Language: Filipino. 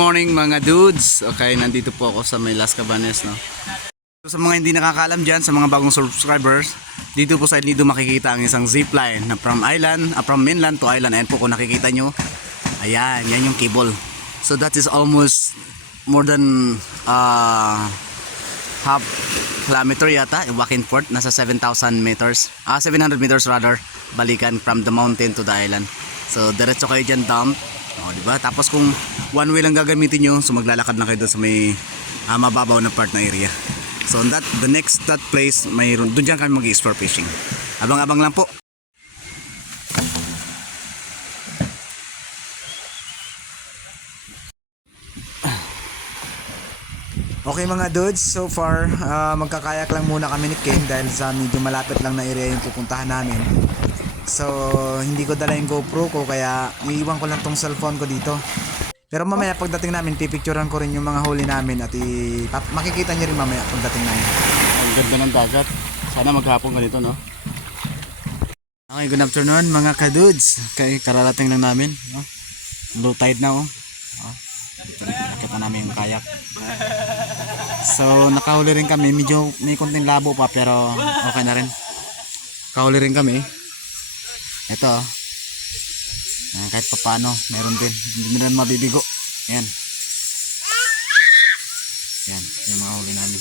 morning mga dudes. Okay, nandito po ako sa may Las Cabanes, no. So, sa mga hindi nakakaalam dyan, sa mga bagong subscribers, dito po sa dito makikita ang isang zipline na from mainland to island. Ayan po kung nakikita nyo. Ayan, yan yung cable. So that is almost more than half kilometer yata, walking port. Nasa 7,000 meters, 700 meters rather, balikan from the mountain to the island. So diretso kayo dyan dump. Diba? Tapos kung one way lang gagamitin nyo, so maglalakad na kayo doon sa may mababaw na part na area. So on that, the next that place, mayroon doon dyan kami mag-explore fishing. Abang-abang lang po. Okay mga dudes, so far magkakayak lang muna kami ni King dahil sa medyo malapit lang na area yung pupuntahan namin. So hindi ko dala yung GoPro ko, kaya iiwan ko lang tong cellphone ko dito. Pero mamaya pagdating namin, pipicturean ko rin yung mga huli namin at makikita nyo rin mamaya pagdating namin. Ang ganda ng dagat. Sana maghapon ganito, no? Okay, good afternoon mga kadudes. Okay, kararating lang namin, no? Low tide na, oh. Nakita namin yung kayak. So nakahuli rin kami, medyo may konting labo pa pero okay na rin. Kahuli rin kami. Ito, kahit papano meron din, hindi na mabibigo. Yan yung mga huli namin.